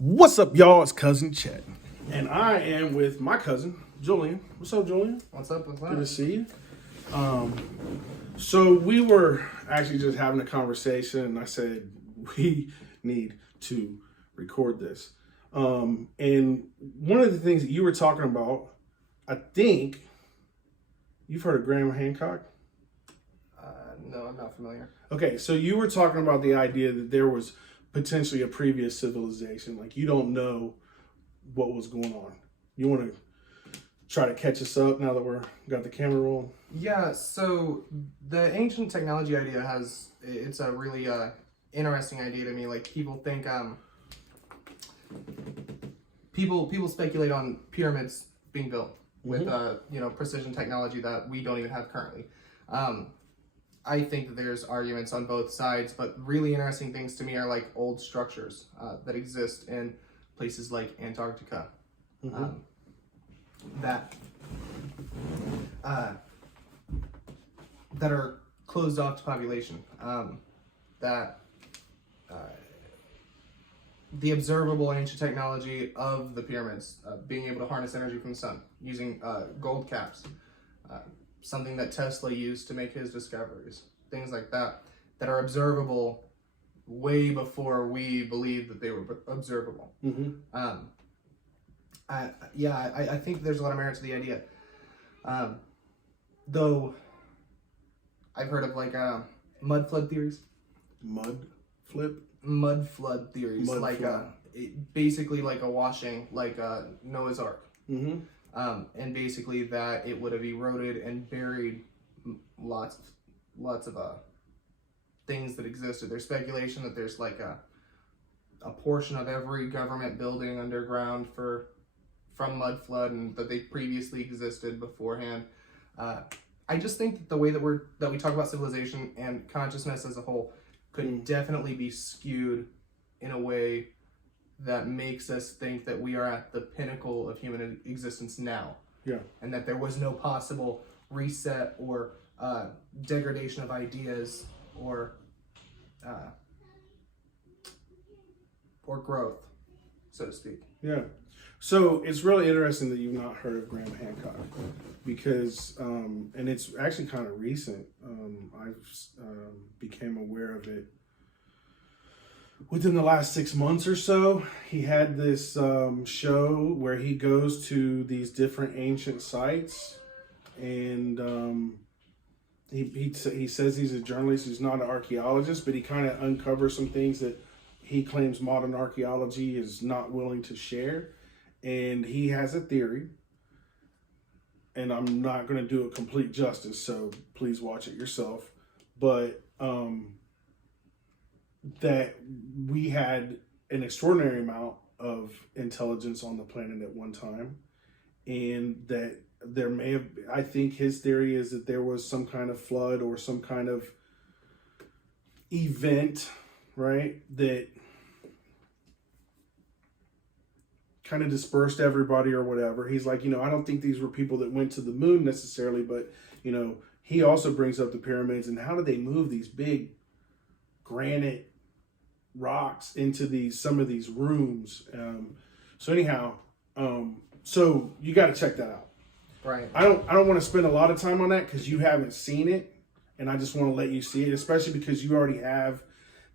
What's up, y'all? It's Cousin Chet. And I am with my cousin, Julian. What's up, Julian? What's up with that? Good to see you. So we were actually just having a conversation, and I said, we need to record this. And one of the things that you were talking about, I think, you've heard of Graham Hancock? No, I'm not familiar. Okay, so you were talking about the idea that there was potentially a previous civilization. Like, you don't know what was going on. You want to try to catch us up now that we're got the camera rolling? Yeah, so the ancient technology idea it's a really interesting idea to me. Like, people think, people speculate on pyramids being built with, precision technology that we don't even have currently. I think that there's arguments on both sides, but really interesting things to me are like old structures that exist in places like Antarctica that are closed off to population. The observable ancient technology of the pyramids, being able to harness energy from the sun using gold caps. Something that Tesla used to make his discoveries, things like that are observable way before we believed that they were observable. I think there's a lot of merit to the idea. Though I've heard of like mud flood theories. Mud flip? Mud flood theories, basically like a washing, like Noah's Ark. And basically that it would have eroded and buried lots of things that existed. There's speculation that there's like a portion of every government building underground from mud flood, and that they previously existed beforehand. I just think that the way that we talk about civilization and consciousness as a whole could definitely be skewed in a way that makes us think that we are at the pinnacle of human existence now. Yeah. And that there was no possible reset or degradation of ideas or growth, so to speak. Yeah. So it's really interesting that you've not heard of Graham Hancock, because, and it's actually kind of recent. I became aware of it within the last 6 months or so. He had this show where he goes to these different ancient sites, and he says he's a journalist. He's not an archaeologist, but he kind of uncovers some things that he claims modern archaeology is not willing to share. And he has a theory, and I'm not going to do it complete justice, so please watch it yourself. But that we had an extraordinary amount of intelligence on the planet at one time, and that there may have, I think his theory is that there was some kind of flood or some kind of event, right, that kind of dispersed everybody or whatever. He's like, I don't think these were people that went to the moon necessarily, but, he also brings up the pyramids and how did they move these big granite rocks into some of these rooms. So anyhow, so you got to check that out. Right. I don't want to spend a lot of time on that because you haven't seen it, and I just want to let you see it, especially because you already have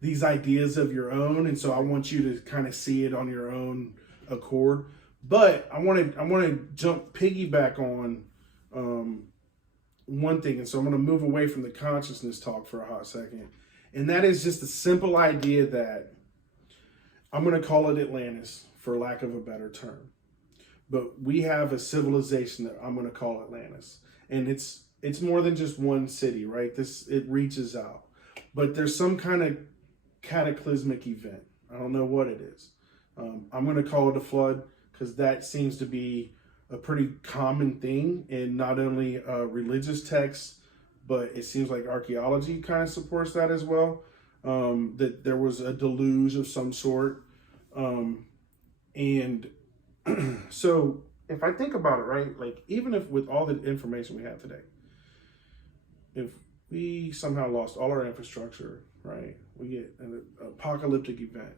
these ideas of your own, and so I want you to kind of see it on your own accord. But I want to piggyback on one thing, and so I'm going to move away from the consciousness talk for a hot second, and that is just the simple idea that I'm going to call it Atlantis for lack of a better term, but we have a civilization that I'm going to call Atlantis, and it's more than just one city, right? It reaches out, but there's some kind of cataclysmic event. I don't know what it is. I'm going to call it a flood because that seems to be a pretty common thing in not only religious texts, but it seems like archaeology kind of supports that as well, that there was a deluge of some sort. And so if I think about it, right, like even if with all the information we have today, if we somehow lost all our infrastructure, right, we get an apocalyptic event,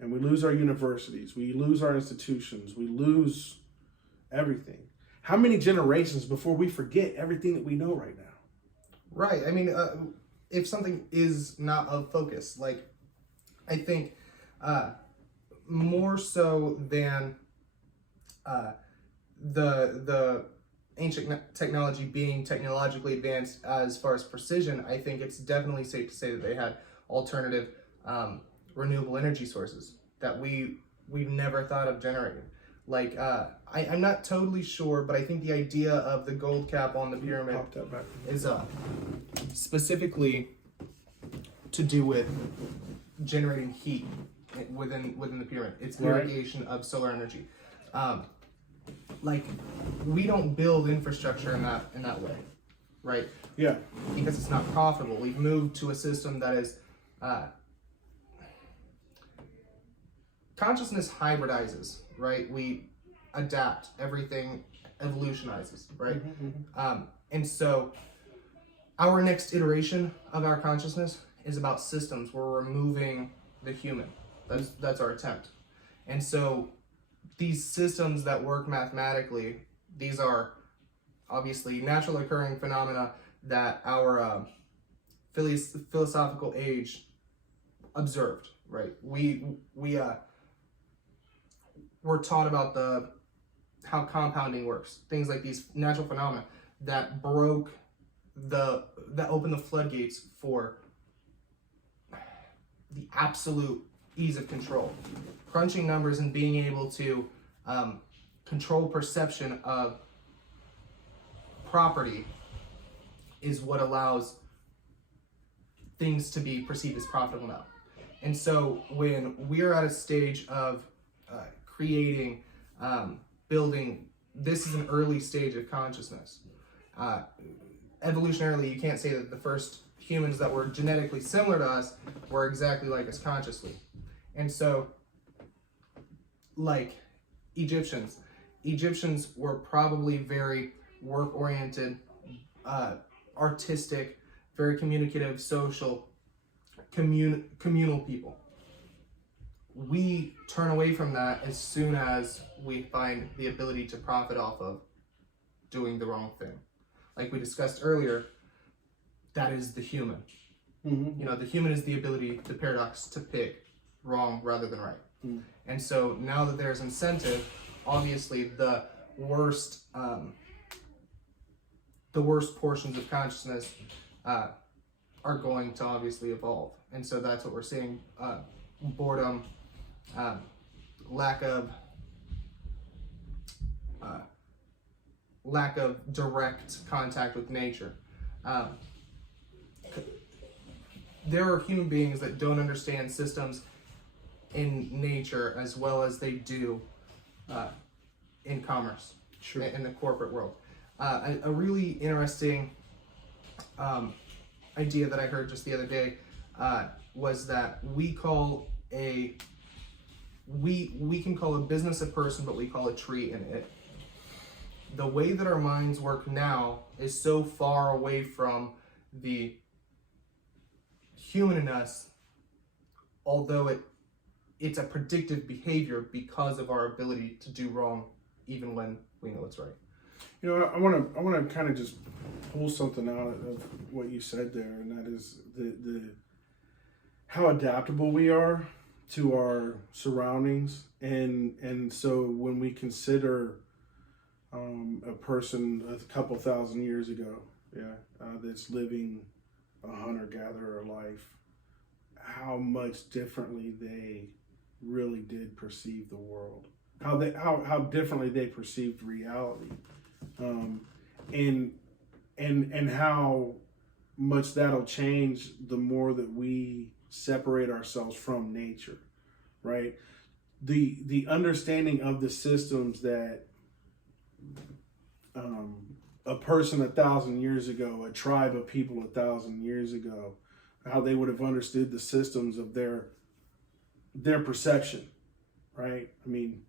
and we lose our universities, we lose our institutions, we lose everything. How many generations before we forget everything that we know right now? Right. I mean, if something is not of focus, like, I think more so than the ancient technology being technologically advanced as far as precision, I think it's definitely safe to say that they had alternative renewable energy sources that we've never thought of generating. Like, I'm not totally sure, but I think the idea of the gold cap on the pyramid is specifically to do with generating heat within the pyramid. It's irrigation of solar energy. Like, we don't build infrastructure in that way, right? Yeah. Because it's not profitable. We've moved to a system that is consciousness hybridizes, right? We adapt, everything evolutionizes, right? And so our next iteration of our consciousness is about systems. We're removing the human. That's our attempt. And so these systems that work mathematically, these are obviously natural occurring phenomena that our philosophical age observed, right? We're taught about how compounding works, things like these natural phenomena that opened the floodgates for the absolute ease of control. Crunching numbers and being able to control perception of property is what allows things to be perceived as profitable now. And so when we're at a stage of creating, building, this is an early stage of consciousness. Evolutionarily, you can't say that the first humans that were genetically similar to us were exactly like us consciously. And so, like Egyptians were probably very work-oriented, artistic, very communicative, social, communal people. We turn away from that as soon as we find the ability to profit off of doing the wrong thing. Like we discussed earlier, that is the human. You know, the human is the ability, the paradox, to pick wrong rather than right. And so now that there's incentive, obviously the worst portions of consciousness are going to obviously evolve. And so that's what we're seeing. Boredom, lack of direct contact with nature. There are human beings that don't understand systems in nature as well as they do in commerce, in the corporate world. A really interesting idea that I heard just the other day was that we can call a business a person, but we call a tree an it. The way that our minds work now is so far away from the human in us, although it's a predictive behavior because of our ability to do wrong even when we know it's right. You know, I want to kind of just pull something out of what you said there, and that is the how adaptable we are to our surroundings, and so when we consider a person a couple thousand years ago, that's living a hunter-gatherer life, how much differently they really did perceive the world, how differently they perceived reality, and how much that'll change the more that we separate ourselves from nature, right? The understanding of the systems that a person 1,000 years ago, a tribe of people 1,000 years ago, how they would have understood the systems of their perception, right? I mean,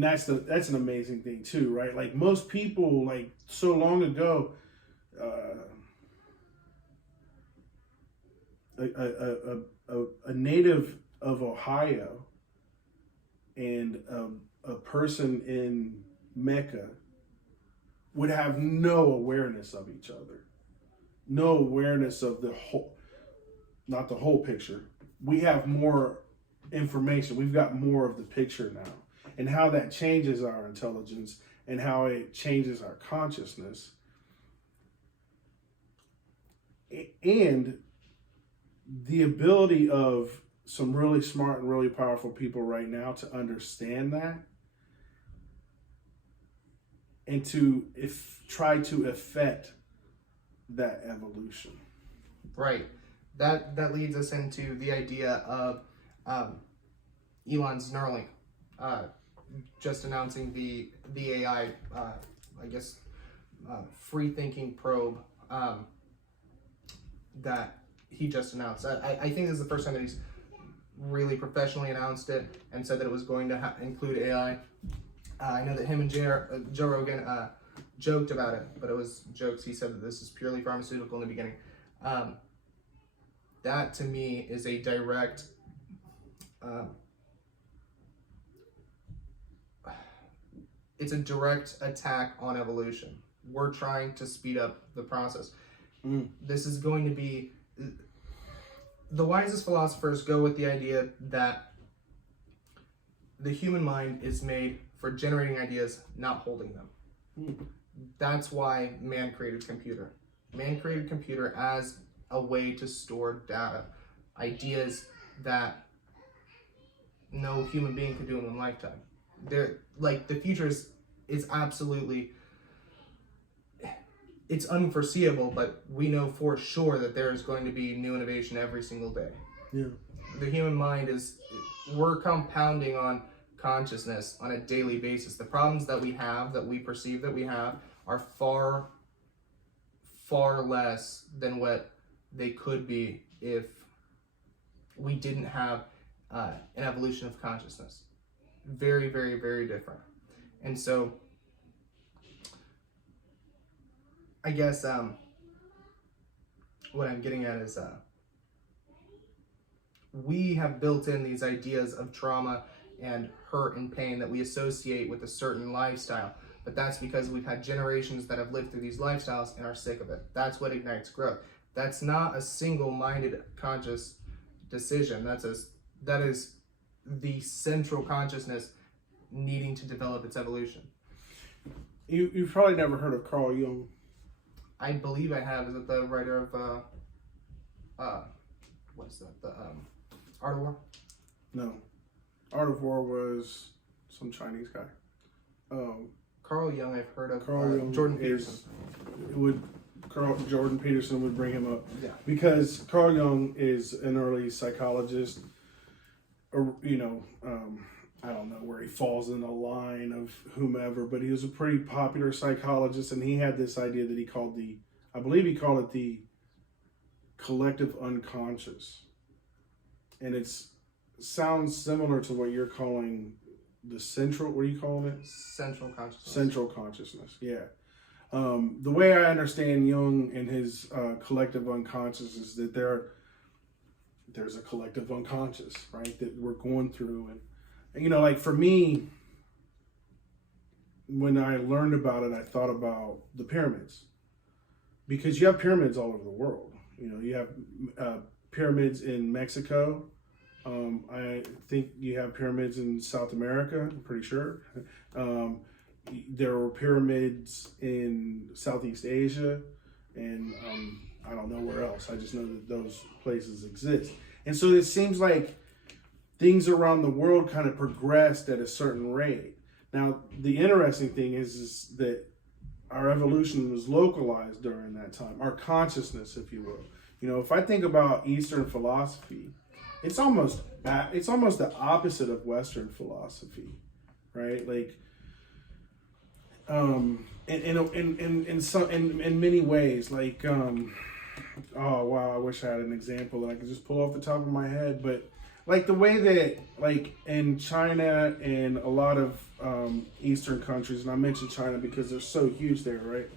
that's an amazing thing too, right? Like most people, like so long ago, a native of Ohio and a person in Mecca would have no awareness of each other, no awareness of the whole, not the whole picture. We have more information. We've got more of the picture now, and how that changes our intelligence and how it changes our consciousness. And the ability of some really smart and really powerful people right now to understand that and to try to affect that evolution. Right. That leads us into the idea of Elon's Neuralink, just announcing the AI, free thinking probe that he just announced. I think this is the first time that he's really professionally announced it and said that it was going to include AI. I know that him and Joe Rogan joked about it, but it was jokes. He said that this is purely pharmaceutical in the beginning. That to me is a direct it's a direct attack on evolution. We're trying to speed up the process. This is going to be, the wisest philosophers go with the idea that the human mind is made for generating ideas, not holding them. That's why man created computer. Man created computer as a way to store data, ideas that no human being could do in one lifetime. The future is absolutely, it's unforeseeable, but we know for sure that there is going to be new innovation every single day. Yeah. The human mind we're compounding on consciousness on a daily basis. The problems that we have, that we perceive that we have, are far, far less than what they could be if we didn't have an evolution of consciousness. Very, very, very different. And so, I guess what I'm getting at is we have built in these ideas of trauma and hurt and pain that we associate with a certain lifestyle. But that's because we've had generations that have lived through these lifestyles and are sick of it. That's what ignites growth. That's not a single-minded conscious decision. That is the central consciousness needing to develop its evolution. You've probably never heard of Carl Jung. I believe I have. Is it the writer of what is that? The Art of War? No. Art of War was some Chinese guy. Carl Jung, I've heard of. Carl Jung Jordan Peterson. Jordan Peterson would bring him up. Yeah. Because Carl Jung is an early psychologist, or, I don't know where he falls in the line of whomever, but he was a pretty popular psychologist, and he had this idea that he called it the collective unconscious. And it sounds similar to what you're calling the central, what are you calling it? Central consciousness. Central consciousness, yeah. The way I understand Jung and his collective unconscious is that there's a collective unconscious, right, that we're going through. And like for me, when I learned about it, I thought about the pyramids. Because you have pyramids all over the world. You have pyramids in Mexico. I think you have pyramids in South America, I'm pretty sure. There were pyramids in Southeast Asia, and I don't know where else. I just know that those places exist. And so it seems like things around the world kind of progressed at a certain rate. Now, the interesting thing is that our evolution was localized during that time, our consciousness, if you will. If I think about Eastern philosophy, it's almost the opposite of Western philosophy, right? Like, in many ways, like, oh wow, I wish I had an example that I could just pull off the top of my head, but like the way that, like in China and a lot of Eastern countries, and I mention China because they're so huge there, right?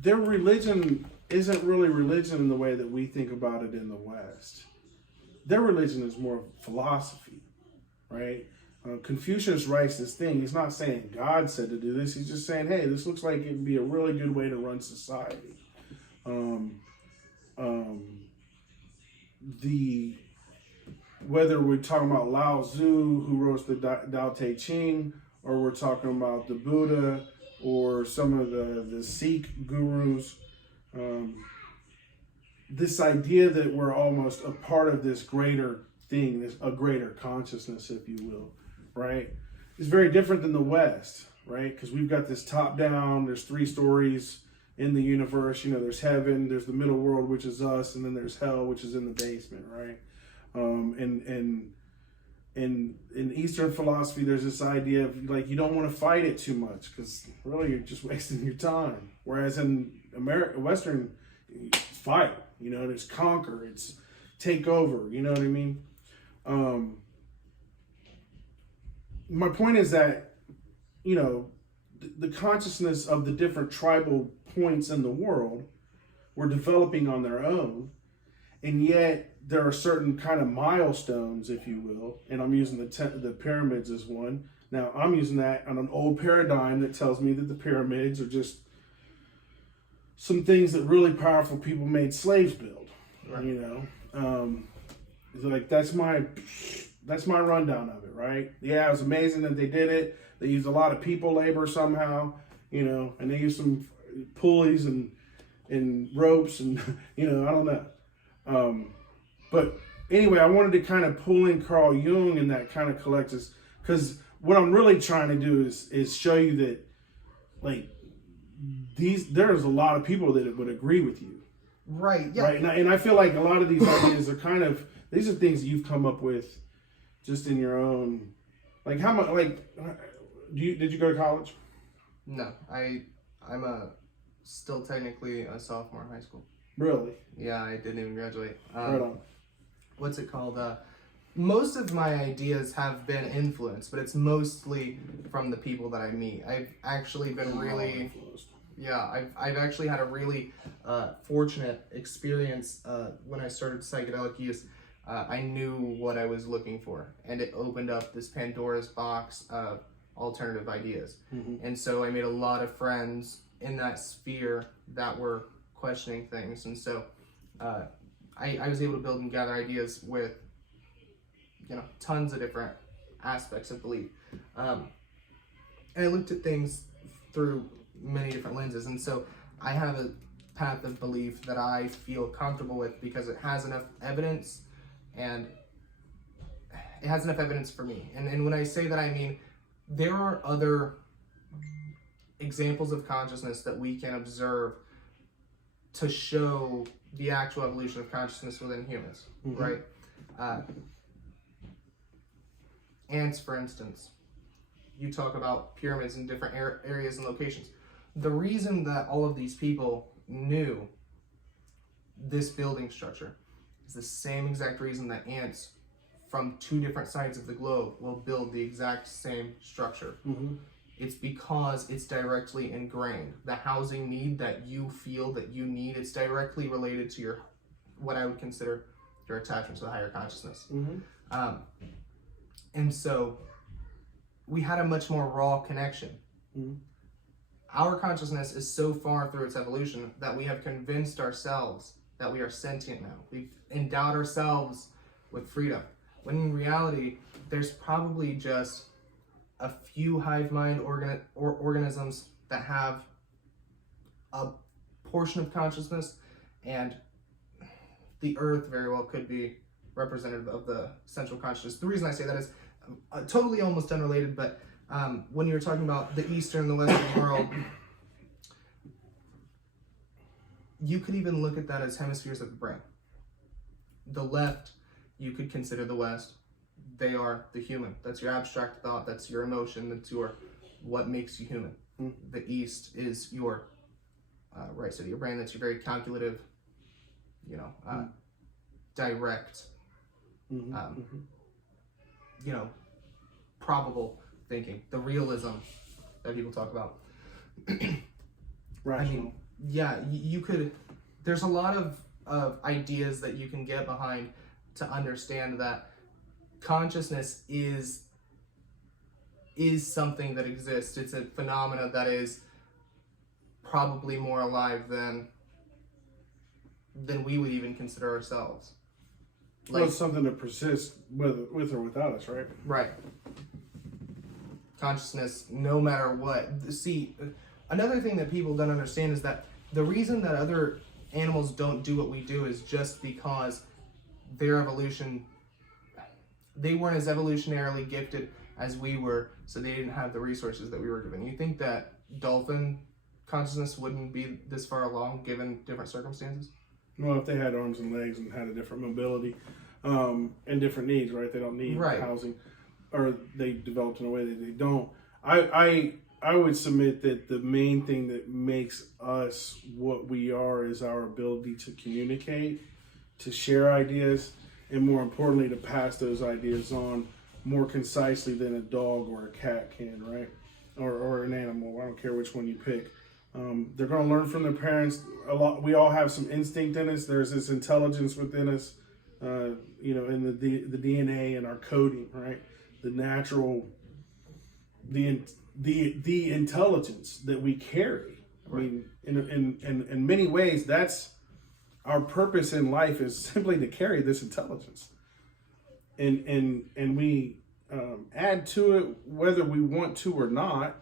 Their religion isn't really religion in the way that we think about it in the West. Their religion is more philosophy, right? Confucius writes this thing. He's not saying God said to do this. He's just saying, hey, this looks like it'd be a really good way to run society. Whether we're talking about Lao Tzu, who wrote the Tao Te Ching, or we're talking about the Buddha, or some of the Sikh gurus, this idea that we're almost a part of this greater thing, a greater consciousness, if you will, right? It's very different than the West, right? Because we've got this top down, there's 3 stories in the universe. There's heaven, there's the middle world, which is us, and then there's hell, which is in the basement, right? And in Eastern philosophy, there's this idea of like, you don't want to fight it too much because really you're just wasting your time. Whereas in Western, it's fight, there's conquer, it's take over, you know what I mean? My point is that, the consciousness of the different tribal points in the world were developing on their own, and yet there are certain kind of milestones, if you will, and I'm using the pyramids as one. Now, I'm using that on an old paradigm that tells me that the pyramids are just some things that really powerful people made slaves build, right. Like that's my rundown of it, right? Yeah, it was amazing that they did it. They used a lot of people labor somehow, and they used some pulleys and ropes and, I don't know. But anyway, I wanted to kind of pull in Carl Jung and that kind of collects, because what I'm really trying to do is show you that, like, there's a lot of people that would agree with you. Right, yeah. Right, and I feel like a lot of these ideas are these are things you've come up with just in your own, like, how much, like, did you go to college? No, I'm still technically a sophomore in high school. Really? Yeah, I didn't even graduate. Right on. What's it called? Most of my ideas have been influenced, but it's mostly from the people that I meet. I've actually been really, I've actually had a really fortunate experience when I started psychedelic use. I knew what I was looking for, and it opened up this Pandora's box of alternative ideas. Mm-hmm. And so I made a lot of friends in that sphere that were questioning things, and so I was able to build and gather ideas with tons of different aspects of belief, and I looked at things through many different lenses, and so I have a path of belief that I feel comfortable with because it has enough evidence, and it has enough evidence for me. And when I say that, I mean there are other examples of consciousness that we can observe to show the actual evolution of consciousness within humans, mm-hmm. right? Ants, for instance. You talk about pyramids in different areas and locations. The reason that all of these people knew this building structure is the same exact reason that ants from 2 different sides of the globe will build the exact same structure. Mm-hmm. It's because it's directly ingrained. The housing need that you feel that you need, it's directly related to what I would consider your attachment to the higher consciousness. Mm-hmm. And so we had a much more raw connection. Mm-hmm. Our consciousness is so far through its evolution that we have convinced ourselves that we are sentient now. We've endowed ourselves with freedom, when in reality, there's probably just a few hive mind organisms that have a portion of consciousness, and the earth very well could be representative of the central consciousness. The reason I say that is totally almost unrelated, but when you're talking about the Eastern and the Western world, you could even look at that as hemispheres of the brain. The left, you could consider the West. They are the human. That's your abstract thought. That's your emotion. That's what makes you human. Mm-hmm. The East is your right side of your brain. That's your very calculative, mm-hmm. direct, mm-hmm. Mm-hmm. Probable thinking. The realism that people talk about. Rational. I mean, yeah, you could there's a lot of ideas that you can get behind to understand that consciousness is something that exists. It's a phenomena that is probably more alive than we would even consider ourselves. Well, it's something that persists with or without us, right? Right. Consciousness, no matter what. See, another thing that people don't understand is that the reason that other animals don't do what we do is just because their evolution, they weren't as evolutionarily gifted as we were, so they didn't have the resources that we were given. You think that dolphin consciousness wouldn't be this far along given different circumstances? Well, if they had arms and legs and had a different mobility and different needs, right? They don't need housing, or they developed in a way that they don't. I would submit that the main thing that makes us what we are is our ability to communicate, to share ideas, and more importantly, to pass those ideas on more concisely than a dog or a cat can, right? Or an animal. I don't care which one you pick. They're going to learn from their parents. We all have some instinct in us. There's this intelligence within us, in the DNA and our coding, right? The natural, the intelligence that we carry. I mean, in many ways, that's our purpose in life, is simply to carry this intelligence, and we add to it whether we want to or not.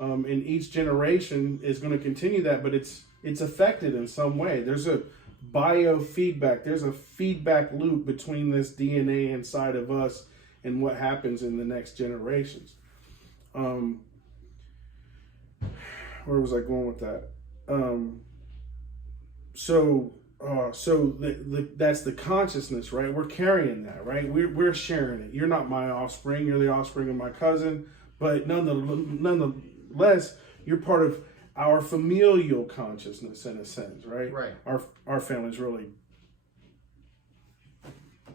And each generation is going to continue that, but it's affected in some way. There's a biofeedback. There's a feedback loop between this DNA inside of us and what happens in the next generations. Where was I going with that? That's the consciousness, right? We're carrying that, right? We're sharing it. You're not my offspring. You're the offspring of my cousin, but nonetheless, you're part of our familial consciousness in a sense, right? Right. Our family's really,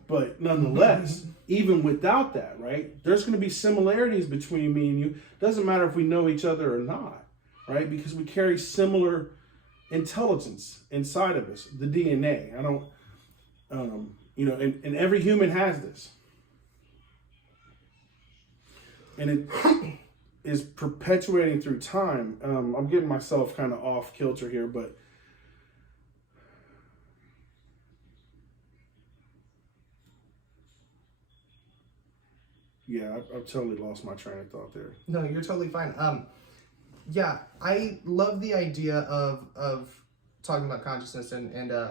but nonetheless, even without that, right? There's going to be similarities between me and you. Doesn't matter if we know each other or not, right? Because we carry similar intelligence inside of us, the DNA. And every human has this, and it is perpetuating through time. I'm getting myself kind of off kilter here, but yeah, I've totally lost my train of thought there. No, you're totally fine. Yeah, I love the idea of talking about consciousness and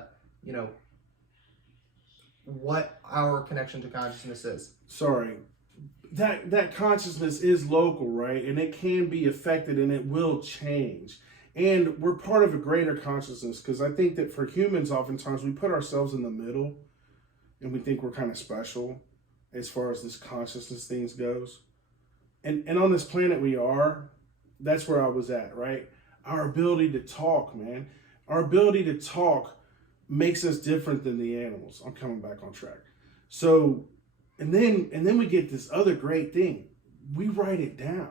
what our connection to consciousness is. Sorry. That consciousness is local, right? And it can be affected and it will change. And we're part of a greater consciousness, because I think that for humans, oftentimes we put ourselves in the middle and we think we're kind of special as far as this consciousness things goes. And on this planet we are, that's where I was at, right? Our ability to talk, man. Our ability to talk makes us different than the animals. I'm coming back on track. So, and then we get this other great thing. We write it down.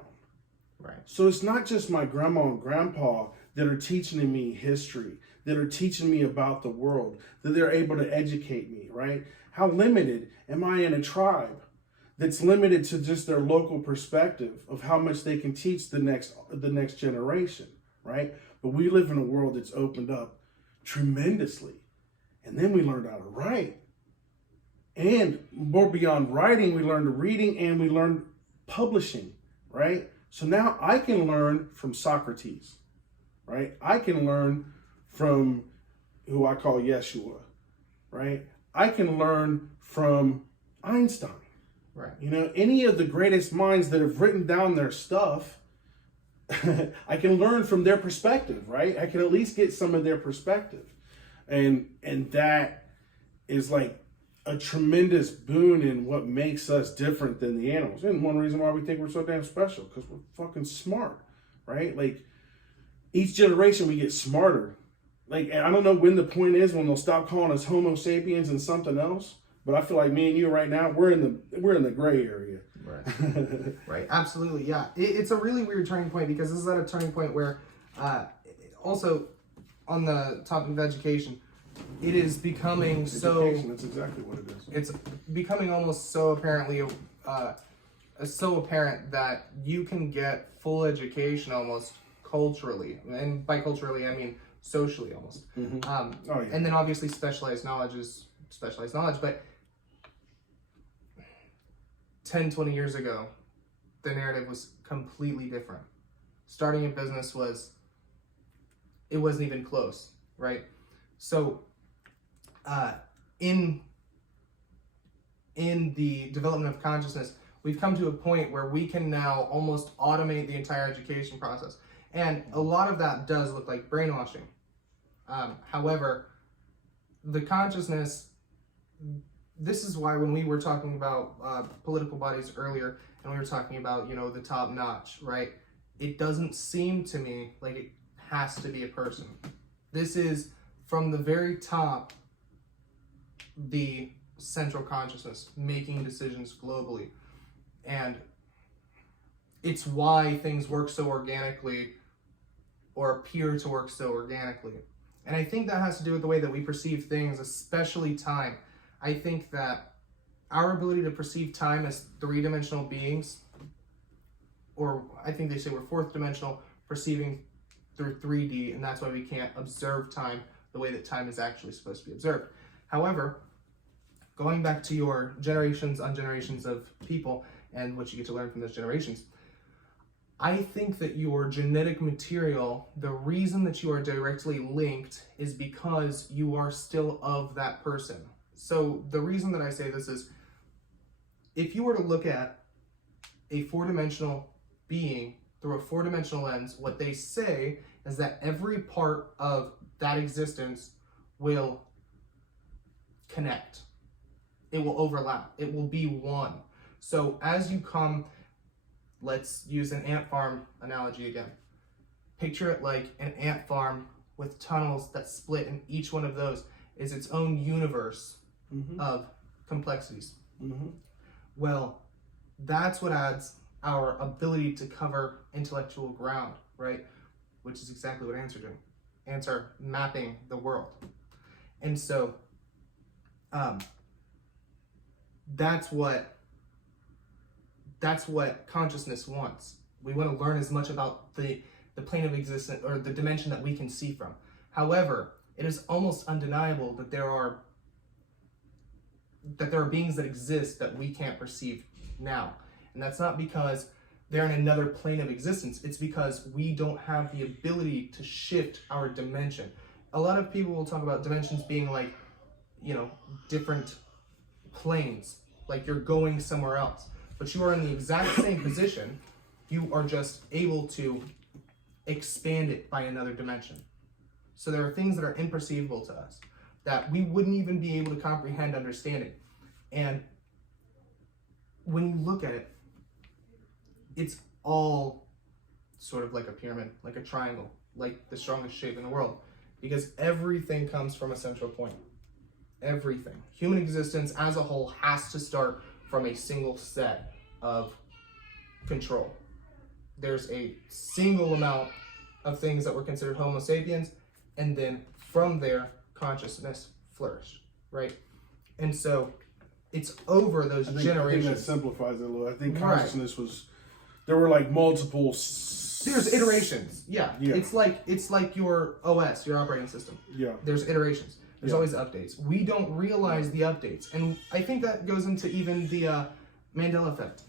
Right. So it's not just my grandma and grandpa that are teaching me history, that are teaching me about the world, that they're able to educate me, right? How limited am I in a tribe that's limited to just their local perspective of how much they can teach the next generation, right? But we live in a world that's opened up tremendously. And then we learned how to write. And more beyond writing, we learned reading and we learned publishing, right? So now I can learn from Socrates, right? I can learn from who I call Yeshua, right? I can learn from Einstein. Right. Any of the greatest minds that have written down their stuff, I can learn from their perspective, right? I can at least get some of their perspective. And that is like a tremendous boon in what makes us different than the animals. And one reason why we think we're so damn special, because we're fucking smart, right? Like, each generation we get smarter. Like, I don't know when the point is when they'll stop calling us Homo sapiens and something else. But I feel like me and you right now, we're in the gray area. Right. Right. Absolutely. Yeah. It's a really weird turning point, because this is at a turning point where also on the topic of education, it is becoming That's exactly what it is. It's becoming almost so apparent that you can get full education almost culturally, and by culturally I mean socially almost. And then obviously specialized knowledge is specialized knowledge, but 10, 20 years ago, the narrative was completely different. Starting a business it wasn't even close, right? So in the development of consciousness, we've come to a point where we can now almost automate the entire education process. And a lot of that does look like brainwashing. However, the consciousness, this is why when we were talking about political bodies earlier, and we were talking about, the top notch, right? It doesn't seem to me like it has to be a person. This is from the very top, the central consciousness, making decisions globally. And it's why things work so organically, or appear to work so organically. And I think that has to do with the way that we perceive things, especially time. I think that our ability to perceive time as three-dimensional beings, or I think they say we're fourth-dimensional, perceiving through 3D, and that's why we can't observe time the way that time is actually supposed to be observed. However, going back to your generations on generations of people and what you get to learn from those generations, I think that your genetic material, the reason that you are directly linked is because you are still of that person. So the reason that I say this is, if you were to look at a four-dimensional being through a four-dimensional lens, what they say is that every part of that existence will connect. It will overlap. It will be one. So as you come, let's use an ant farm analogy again. Picture it like an ant farm with tunnels that split, and each one of those is its own universe of complexities. Well, that's what adds our ability to cover intellectual ground, right? Which is exactly what ants are doing. Ants are mapping the world. And so that's what consciousness wants. We want to learn as much about the plane of existence, or the dimension that we can see from. However, it is almost undeniable that there are beings that exist that we can't perceive now. And that's not because they're in another plane of existence. It's because we don't have the ability to shift our dimension. A lot of people will talk about dimensions being like, different planes, like you're going somewhere else. But you are in the exact same position. You are just able to expand it by another dimension. So there are things that are imperceivable to us that we wouldn't even be able to comprehend understanding. And when you look at it, it's all sort of like a pyramid, like a triangle, like the strongest shape in the world, because everything comes from a central point. Everything. Human existence as a whole has to start from a single set of control. There's a single amount of things that were considered Homo sapiens, and then from there, consciousness flourished, right? And so it's over those generations. I think that simplifies it a little. I think consciousness was, there were like multiple. There's iterations. Yeah. It's like your OS, your operating system. Yeah. There's iterations. There's always updates. We don't realize the updates. And I think that goes into even the Mandela effect.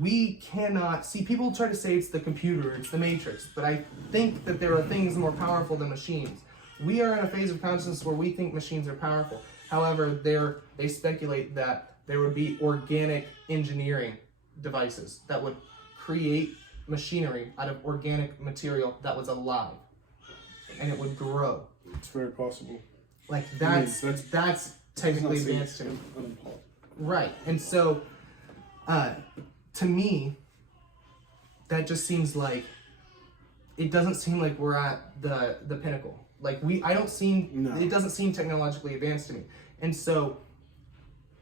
We cannot see, people try to say it's the computer, it's the matrix, but I think that there are things more powerful than machines. We are in a phase of consciousness where we think machines are powerful. However, they speculate that there would be organic engineering devices that would create machinery out of organic material that was alive, and it would grow. It's very possible. Like that's technically advanced too. Right. And so to me, that just seems like, it doesn't seem like we're at the pinnacle. Like it doesn't seem technologically advanced to me. And so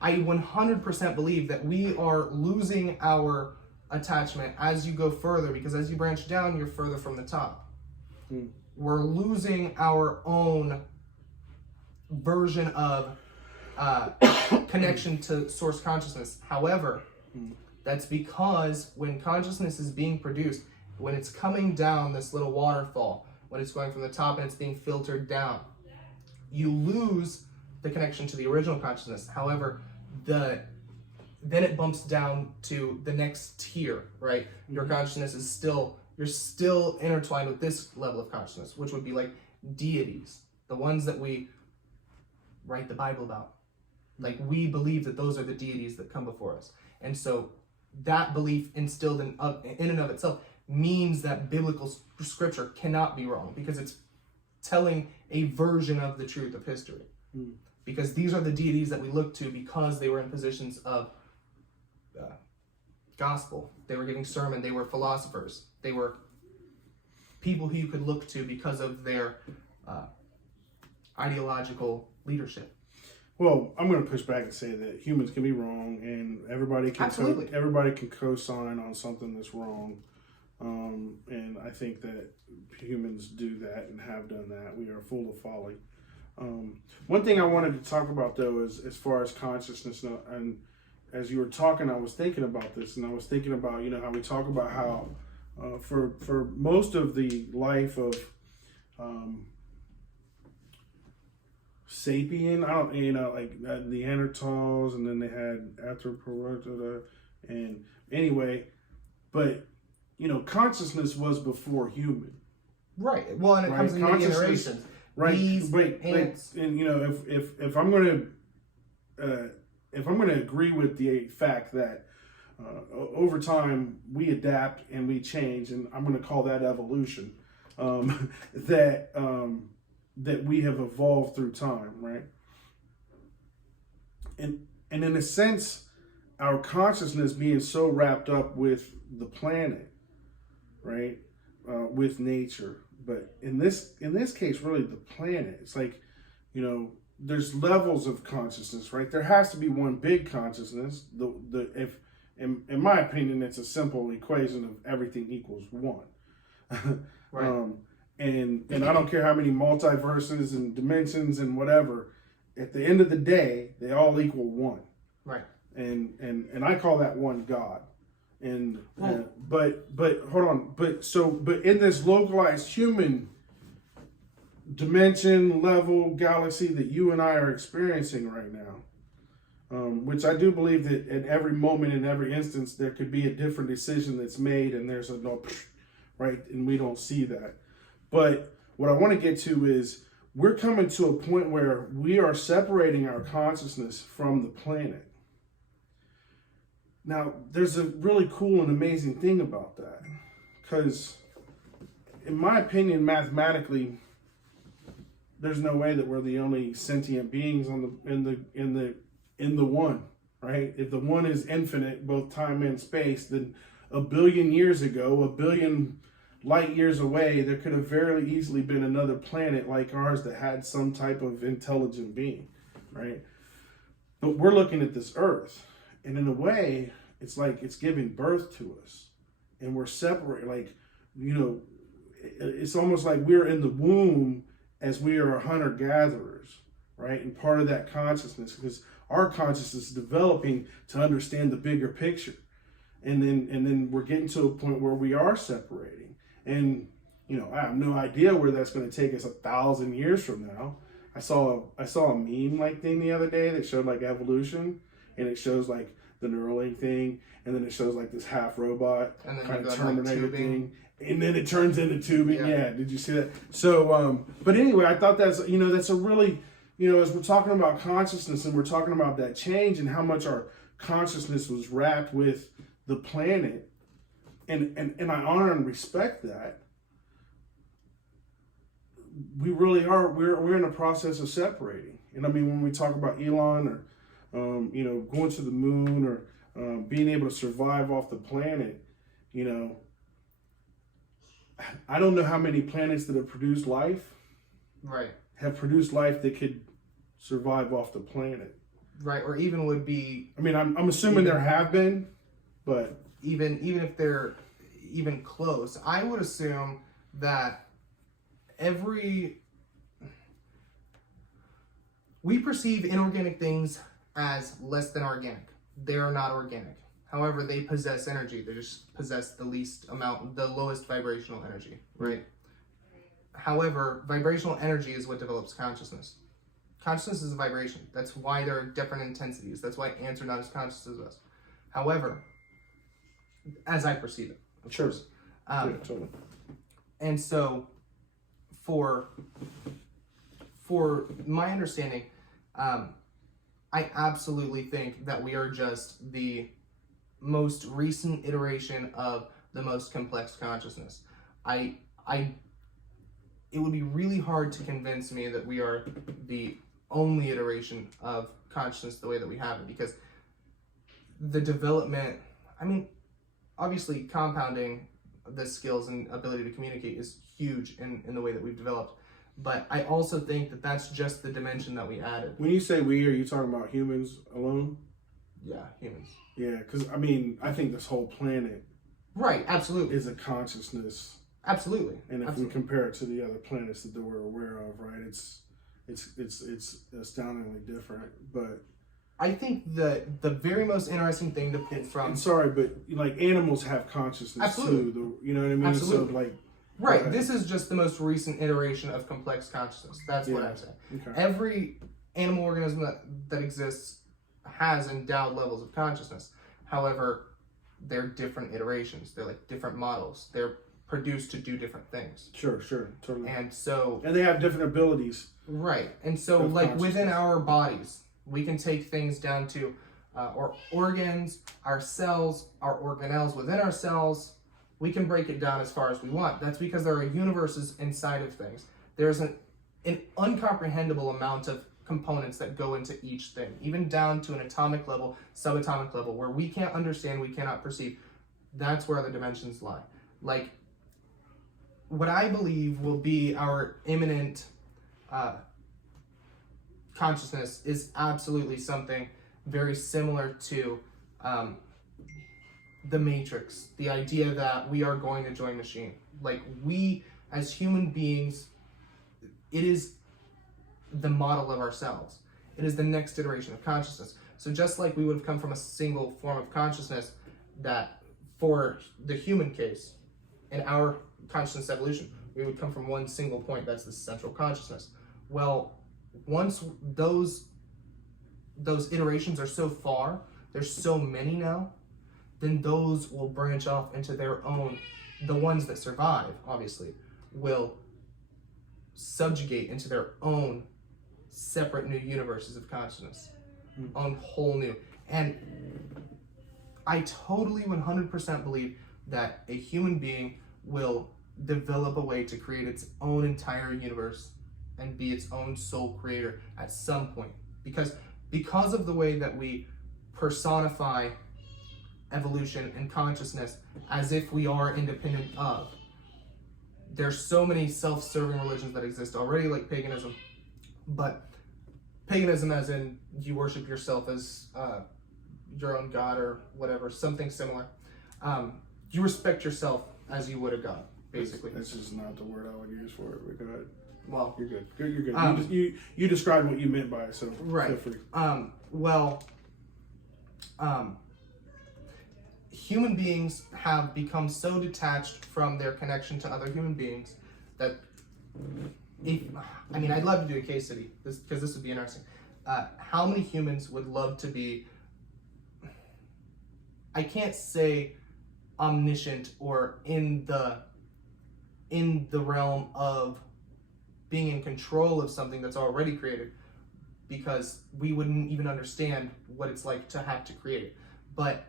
I 100% believe that we are losing our attachment as you go further, because as you branch down, you're further from the top. we're losing our own version of connection to source consciousness. However, that's because when consciousness is being produced, when it's coming down this little waterfall, when it's going from the top and it's being filtered down, you lose the connection to the original consciousness. However, then it bumps down to the next tier, right? Your consciousness is you're still intertwined with this level of consciousness, which would be like deities, the ones that we write the Bible about. Like, we believe that those are the deities that come before us. And so that belief instilled in and of itself means that biblical scripture cannot be wrong, because it's telling a version of the truth of history. Because these are the deities that we look to because they were in positions of gospel. They were giving sermon. They were philosophers. They were people who you could look to because of their ideological leadership. Well, I'm going to push back and say that humans can be wrong, and everybody can co-sign on something that's wrong. And I think that humans do that and have done that. We are full of folly. One thing I wanted to talk about, though, is as far as consciousness, and as you were talking, I was thinking about this, and I was thinking about, how we talk about how for most of the life of sapien, like Neanderthals, and then they had Anthropomorphic, and anyway, but consciousness was before human. Right. Well, and it comes in many generations. Right. These ants. And if I'm going to agree with the fact that over time we adapt and we change, and I'm going to call that evolution, that we have evolved through time, right? And in a sense, our consciousness being so wrapped up with the planet, right, with nature, but in this case, really the planet. It's like, there's levels of consciousness, right? There has to be one big consciousness. In my opinion, it's a simple equation of everything equals one. Right. And I don't care how many multiverses and dimensions and whatever. At the end of the day, they all equal one. Right. And I call that one God. But hold on. But in this localized human dimension, level, galaxy that you and I are experiencing right now, which I do believe that at every moment, in every instance, there could be a different decision that's made, and there's a no, right, and we don't see that. But what I want to get to is we're coming to a point where we are separating our consciousness from the planet. Now, there's a really cool and amazing thing about that, because in my opinion, mathematically, there's no way that we're the only sentient beings in the one, right? If the one is infinite, both time and space, then a billion years ago, a billion light years away, there could have very easily been another planet like ours that had some type of intelligent being, right? But we're looking at this Earth, and in a way, it's like it's giving birth to us, and we're separate. Like, it's almost like we're in the womb as we are hunter-gatherers, right? And part of that consciousness, because our consciousness is developing to understand the bigger picture, and then we're getting to a point where we are separating. And I have no idea where that's going to take us 1,000 years from now. I saw a meme like thing the other day that showed like evolution, and it shows like the Neuralink thing, and then it shows like this half robot kind of Terminator thing, and then it turns into tubing. Yeah, did you see that? So, but anyway, I thought that's that's a really as we're talking about consciousness and we're talking about that change and how much our consciousness was wrapped with the planet. And I honor and respect that. We really are. We're in a process of separating. And I mean, when we talk about Elon or going to the moon or being able to survive off the planet, I don't know how many planets that have produced life, right, have produced life that could survive off the planet, right, or even would be. I mean, I'm assuming there have been, but. Even if they're even close, I would assume that we perceive inorganic things as less than organic. They are not organic. However, they possess energy. They just possess the lowest vibrational energy, right? However, vibrational energy is what develops consciousness. Consciousness is a vibration. That's why there are different intensities. That's why ants are not as conscious as us. However, as I perceive it, of course. Yeah, totally. And so, for my understanding, I absolutely think that we are just the most recent iteration of the most complex consciousness. It would be really hard to convince me that we are the only iteration of consciousness the way that we have it, because the development, I mean, obviously compounding the skills and ability to communicate is huge in the way that we've developed. But I also think that that's just the dimension that we added. When you say we, are you talking about humans alone? Yeah, humans. Yeah, because I mean, I think this whole planet, right, absolutely, is a consciousness. Absolutely. And if absolutely. we compare it to the other planets that we're aware of, right, it's astoundingly different. But I think that the very most interesting thing to pull from. I'm sorry, but like animals have consciousness absolutely. too. You know what I mean? Absolutely. So like. Right. This is just the most recent iteration of complex consciousness. That's what I'm saying. Okay. Every animal organism that exists has endowed levels of consciousness. However, they're different iterations. They're like different models. They're produced to do different things. Sure, totally. And they have different abilities. Right. And so, like within our bodies, we can take things down to our organs, our cells, our organelles within our cells. We can break it down as far as we want. That's because there are universes inside of things. There's an incomprehensible amount of components that go into each thing, even down to an atomic level, subatomic level, where we can't understand, we cannot perceive. That's where the dimensions lie. Like, what I believe will be our imminent consciousness is absolutely something very similar to the Matrix, the idea that we are going to join machine. Like, we as human beings, it is the model of ourselves. It is the next iteration of consciousness. So just like we would have come from a single form of consciousness, that for the human case, in our consciousness evolution, we would come from one single point, that's the central consciousness. Well, once those iterations are so far, there's so many now, then those will branch off into their own, the ones that survive, obviously, will subjugate into their own separate new universes of consciousness, on whole new. And I totally 100% believe that a human being will develop a way to create its own entire universe and be its own sole creator at some point. Because of the way that we personify evolution and consciousness as if we are independent of. There's so many self-serving religions that exist already, like paganism, but paganism as in you worship yourself as your own god or whatever, something similar. You respect yourself as you would a god, basically. That's just not the word I would use for it, but go ahead. Well, you're good. You're good. You described what you meant by it, so right. Feel free. Human beings have become so detached from their connection to other human beings that, I'd love to do a case study, because this would be interesting. How many humans would love to be, I can't say omniscient or in the realm of being in control of something that's already created, because we wouldn't even understand what it's like to have to create it. But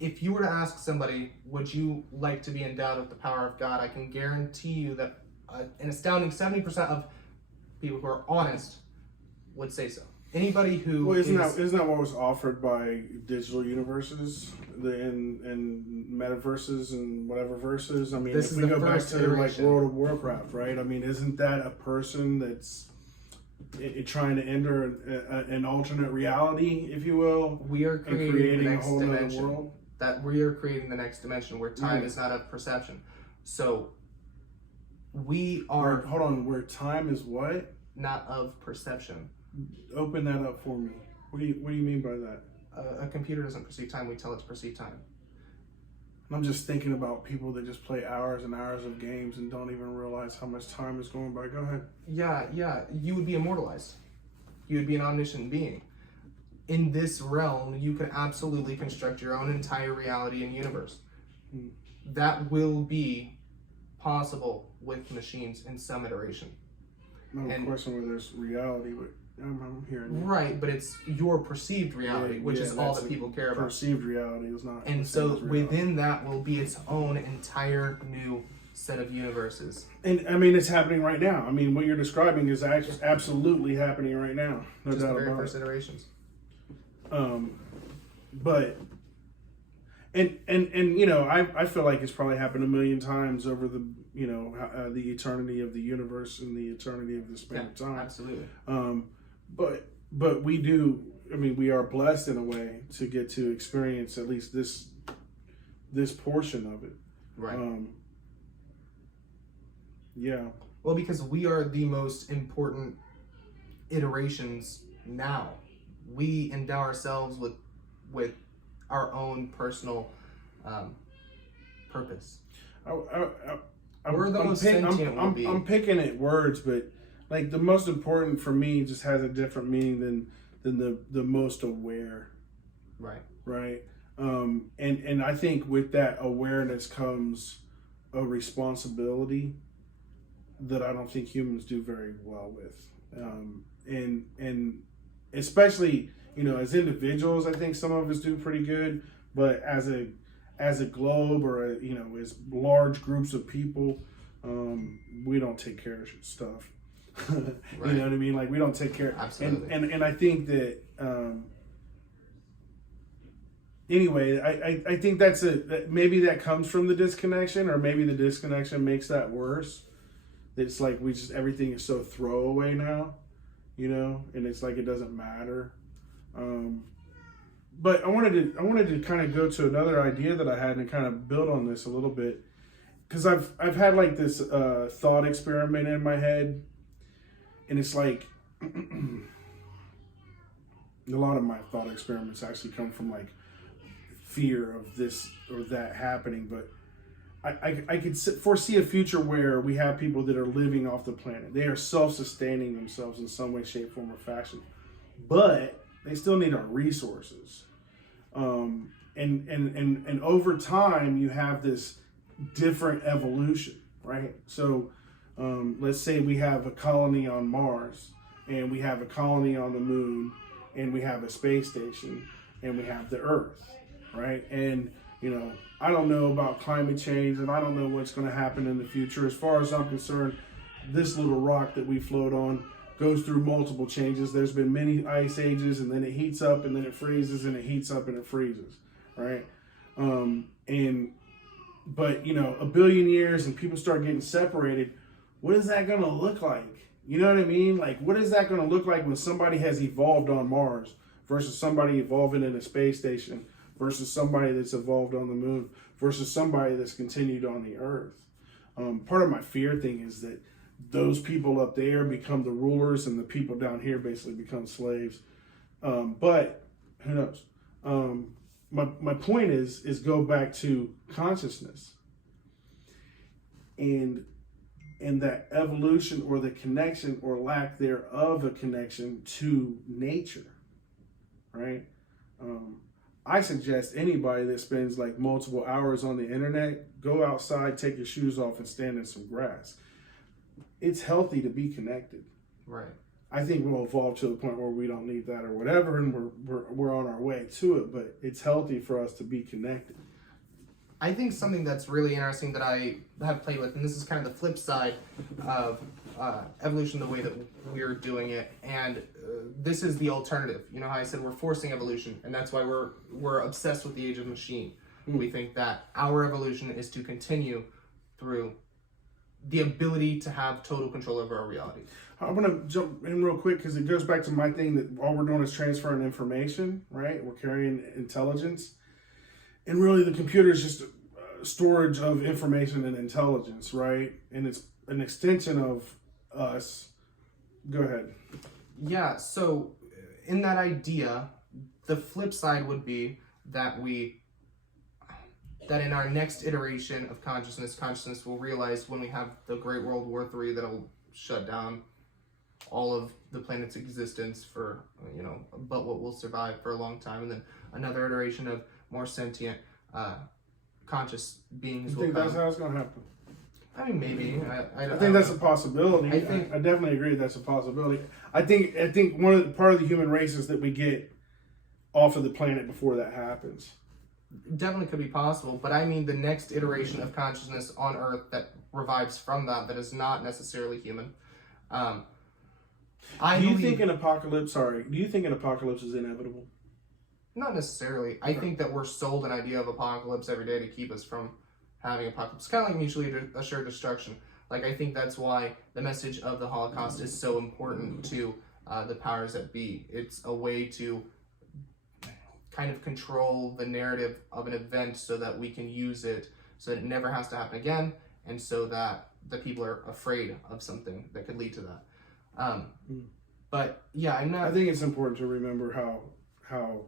if you were to ask somebody, would you like to be endowed with the power of God, I can guarantee you that an astounding 70% of people who are honest would say so. Anybody who isn't that what was offered by digital universes and metaverses and whatever verses? I mean, if we go back to like World of Warcraft, right? I mean, isn't that a person that's trying to enter an alternate reality, if you will? We are creating the next a whole dimension. Other world? That we are creating the next dimension where time is not a perception. So We are... Hold on, where time is what? Not of perception. Open that up for me. What do you mean by that? A computer doesn't perceive time, we tell it to perceive time. I'm just thinking about people that just play hours and hours of games and don't even realize how much time is going by. Go ahead. Yeah, you would be immortalized. You would be an omniscient being. In this realm, you can absolutely construct your own entire reality and universe. That will be possible with machines in some iteration. No question whether there's reality, but I'm hearing you. Right, but it's your perceived reality, which is all that people care about. Perceived reality is not. And so within that will be its own entire new set of universes. And I mean, it's happening right now. I mean, what you're describing is absolutely happening right now. No Just doubt the very about first it. iterations. But and you know, I feel like it's probably happened a million times over the the eternity of the universe and the eternity of the span of time. Absolutely. But we do. I mean, we are blessed in a way to get to experience at least this portion of it. Right. Yeah. Well, because we are the most important iterations now. We endow ourselves with our own personal purpose. We're the most sentient we'll be. I'm picking at words, but like the most important for me just has a different meaning than the most aware. Right. Right. And I think with that awareness comes a responsibility that I don't think humans do very well with. And especially, as individuals, I think some of us do pretty good, but as a globe or as large groups of people, we don't take care of stuff. Right. You know what I mean? Like we don't take care. Absolutely. And I think that anyway, I think that maybe that comes from the disconnection, or maybe the disconnection makes that worse. It's like everything is so throwaway now, and it's like it doesn't matter. But I wanted to kind of go to another idea that I had and kind of build on this a little bit, because I've had like this thought experiment in my head, and it's like a lot of my thought experiments actually come from like fear of this or that happening, but I could foresee a future where we have people that are living off the planet. They are self-sustaining themselves in some way, shape, form, or fashion, but they still need our resources. And over time, you have this different evolution, right? So let's say we have a colony on Mars, and we have a colony on the moon, and we have a space station, and we have the Earth, right? And I don't know about climate change, and I don't know what's going to happen in the future. As far as I'm concerned, this little rock that we float on goes through multiple changes. There's been many ice ages, and then it heats up, and then it freezes, and it heats up, and it freezes, right? But a billion years, and people start getting separated. What is that going to look like? You know what I mean? Like, what is that going to look like when somebody has evolved on Mars versus somebody evolving in a space station versus somebody that's evolved on the moon versus somebody that's continued on the Earth? Part of my fear thing is that those people up there become the rulers and the people down here basically become slaves. But who knows? My point is go back to consciousness and that evolution, or the connection or lack thereof a connection to nature, right? I suggest anybody that spends like multiple hours on the internet, go outside, take your shoes off, and stand in some grass. It's healthy to be connected. Right. I think we'll evolve to the point where we don't need that or whatever, and we're on our way to it. But it's healthy for us to be connected. I think something that's really interesting that I have played with, and this is kind of the flip side of evolution, the way that we're doing it, and this is the alternative. You know how I said we're forcing evolution, and that's why we're obsessed with the age of machine. We think that our evolution is to continue through the ability to have total control over our reality. I want to jump in real quick because it goes back to my thing that all we're doing is transferring information, right? We're carrying intelligence. And really the computer is just storage of information and intelligence, right? And it's an extension of us. Go ahead. Yeah, so in that idea, the flip side would be that in our next iteration of consciousness will realize when we have the Great World War III that'll shut down all of the planet's existence for, but what will survive for a long time. And then another iteration of more sentient, conscious beings will come. You think that's how it's going to happen? I mean, maybe. I think that's a possibility. I definitely agree that's a possibility. I think part of the human race is that we get off of the planet before that happens. Definitely could be possible, but I mean the next iteration of consciousness on Earth that revives from that is not necessarily human. Do you think an apocalypse is inevitable? Not necessarily. I think that we're sold an idea of apocalypse every day to keep us from having apocalypse. It's kind of like mutually assured destruction. Like, I think that's why the message of the Holocaust is so important to the powers that be. It's a way to kind of control the narrative of an event so that we can use it so that it never has to happen again, and so that the people are afraid of something that could lead to that. But yeah, I think it's important to remember how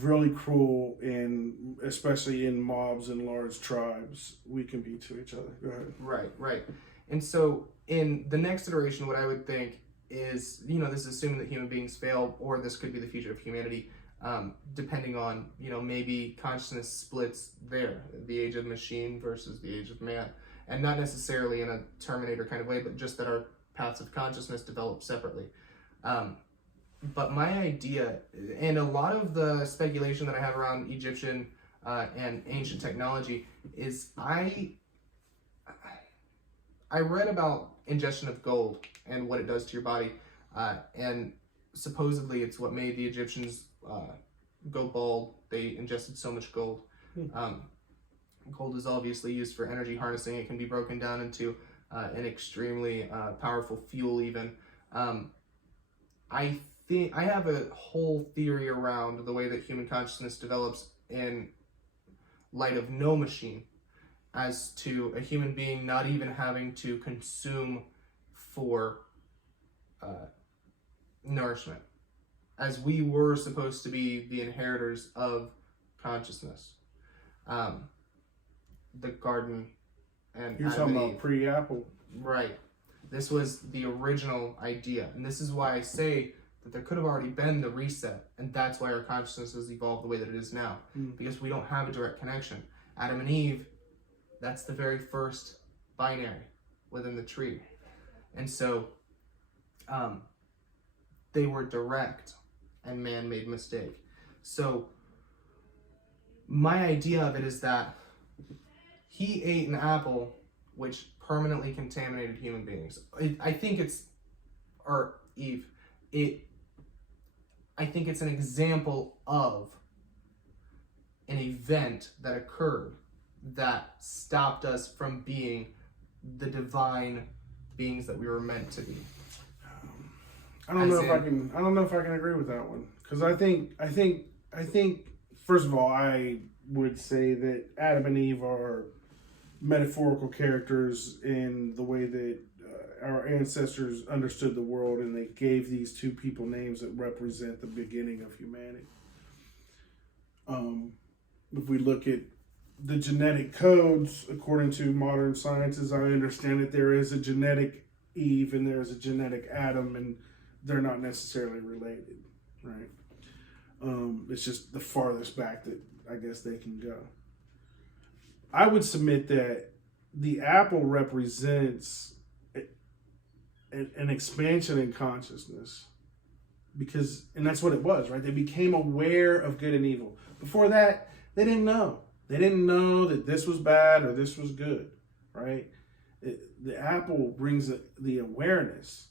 really cruel, and especially in mobs and large tribes, we can be to each other. Go ahead. Right. And so in the next iteration, what I would think is, this is assuming that human beings fail, or this could be the future of humanity, depending on, maybe consciousness splits there, the age of machine versus the age of man. And not necessarily in a Terminator kind of way, but just that our paths of consciousness develop separately. But my idea, and a lot of the speculation that I have around Egyptian and ancient technology, is I read about ingestion of gold and what it does to your body, and supposedly it's what made the Egyptians go bald. They ingested so much gold. Gold is obviously used for energy harnessing. It can be broken down into an extremely powerful fuel even. I have a whole theory around the way that human consciousness develops in light of no machine, as to a human being not even having to consume for nourishment, as we were supposed to be the inheritors of consciousness. The garden and you're talking about pre-Apple. Right. This was the original idea, and this is why I say that there could have already been the reset, and that's why our consciousness has evolved the way that it is now, because we don't have a direct connection. Adam and Eve, that's the very first binary within the tree, and so they were direct, and man made mistake. So my idea of it is that he ate an apple which permanently contaminated human beings. I think it's an example of an event that occurred that stopped us from being the divine beings that we were meant to be. I don't know if I can agree with that one, because I think first of all, I would say that Adam and Eve are metaphorical characters in the way that our ancestors understood the world, and they gave these two people names that represent the beginning of humanity. If we look at the genetic codes, according to modern sciences, I understand that there is a genetic Eve and there is a genetic Adam, and they're not necessarily related, right? It's just the farthest back that I guess they can go. I would submit that the apple represents an expansion in consciousness, and that's what it was, right? They became aware of good and evil. Before that, they didn't know. They didn't know that this was bad or this was good, right? The apple brings the awareness.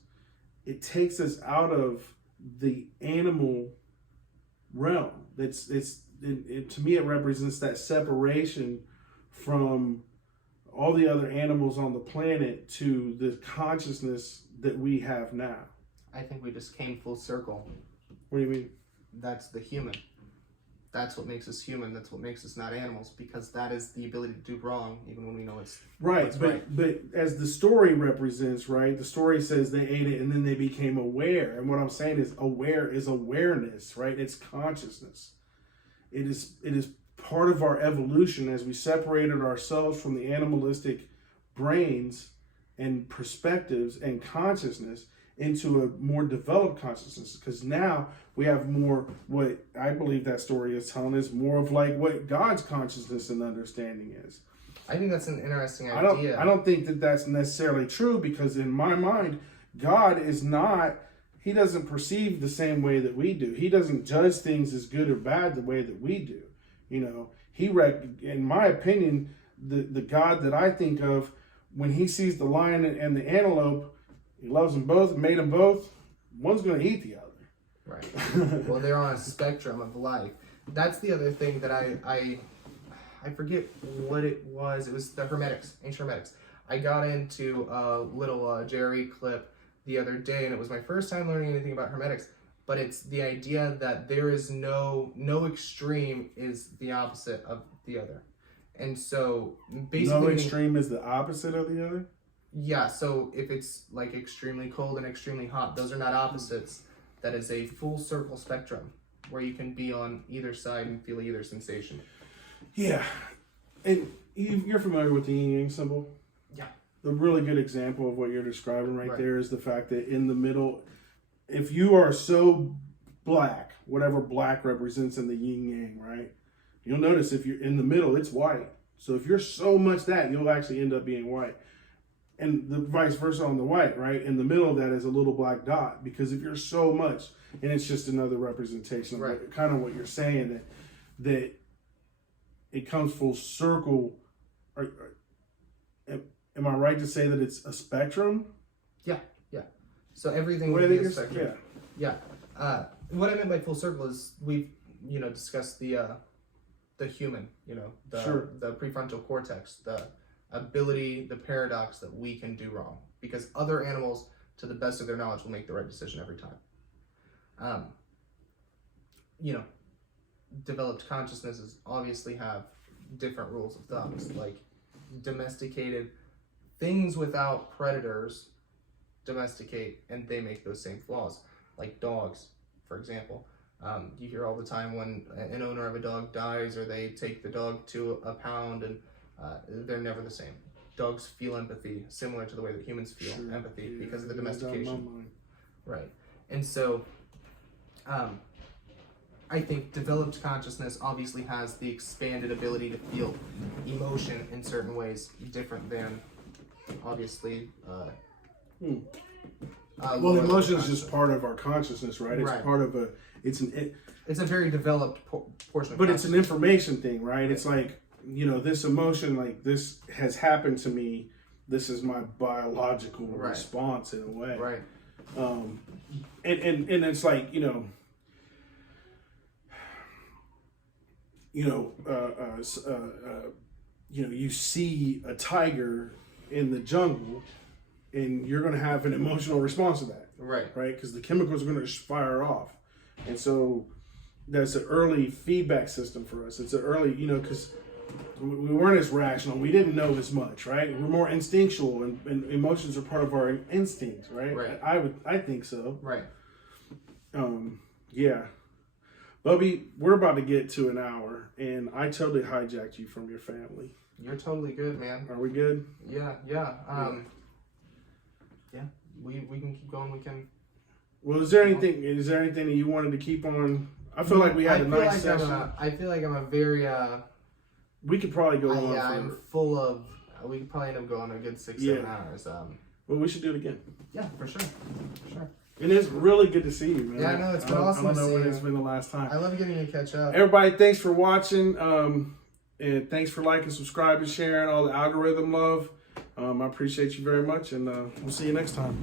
It takes us out of the animal realm. To me, it represents that separation from all the other animals on the planet to the consciousness that we have now. I think we just came full circle. What do you mean? That's the human. that's what makes us human. That's what makes us not animals, because that is the ability to do wrong, even when we know it's right. But as the story represents, right, the story says they ate it and then they became aware. And what I'm saying is aware is awareness, right? It's consciousness. It is part of our evolution as we separated ourselves from the animalistic brains and perspectives and consciousness into a more developed consciousness, because now we have more, what I believe that story is telling us, more of like what God's consciousness and understanding is. I think that's an interesting idea. I don't think that that's necessarily true, because in my mind, God is not, he doesn't perceive the same way that we do. He doesn't judge things as good or bad the way that we do. You know, in my opinion, the God that I think of, when he sees the lion and the antelope, he loves them both, made them both. One's going to eat the other. Right. Well, they're on a spectrum of life. That's the other thing that I forget what it was. It was the Hermetics, ancient Hermetics. I got into a little Jerry clip the other day, and it was my first time learning anything about Hermetics. But it's the idea that there is no extreme is the opposite of the other. And so basically, no extreme is the opposite of the other? Yeah, so if it's like extremely cold and extremely hot, those are not opposites. That is a full circle spectrum where you can be on either side and feel either sensation. Yeah. And you're familiar with the yin yang symbol? Yeah. The really good example of what you're describing right there is the fact that in the middle, if you are so black, whatever black represents in the yin yang, right? You'll notice if you're in the middle, it's white. So if you're so much that, you'll actually end up being white. And the vice versa on the white, right? In the middle of that is a little black dot, because if you're so much, and it's just another representation of kind of what you're saying, that it comes full circle. Am I right to say that it's a spectrum? Yeah. So everything would be a spectrum. Yeah. What I meant by full circle is we've discussed the human, the prefrontal cortex, the ability, the paradox that we can do wrong, because other animals, to the best of their knowledge, will make the right decision every time. Developed consciousnesses obviously have different rules of thumbs, like domesticated things without predators domesticate, and they make those same flaws, like dogs, for example. You hear all the time when an owner of a dog dies, or they take the dog to a pound, and they're never the same. Dogs feel empathy similar to the way that humans feel empathy because of the domestication. Right. And so I think developed consciousness obviously has the expanded ability to feel emotion in certain ways different than obviously well, emotion is just part of our consciousness, right? It's part of it's a very developed portion of but it's an information thing, right? It's like, this emotion, like, this has happened to me, this is my biological response in a way, right? And it's like, you see a tiger in the jungle, and you're going to have an emotional response to that, right? Because the chemicals are going to fire off, and so that's an early feedback system for us. It's an early, because we weren't as rational, we didn't know as much, right? We're more instinctual, and emotions are part of our instincts, right? I think so, right? Yeah. Bubby, we're about to get to an hour, and I totally hijacked you from your family. You're totally good, man. Are we good? Yeah. We can keep going. We can. Well, is there anything that you wanted to keep on? I feel like we had a nice session. I feel like I'm a very. We could probably go on. Yeah, I'm full of. We could probably end up going a good 6-7 hours. Well, we should do it again. Yeah, for sure. And it's really good to see you, man. Yeah, I know, it's been awesome. I don't know when it's been the last time. I love getting to catch up. Everybody, thanks for watching. And thanks for liking, subscribing, sharing, all the algorithm love. I appreciate you very much, and we'll see you next time.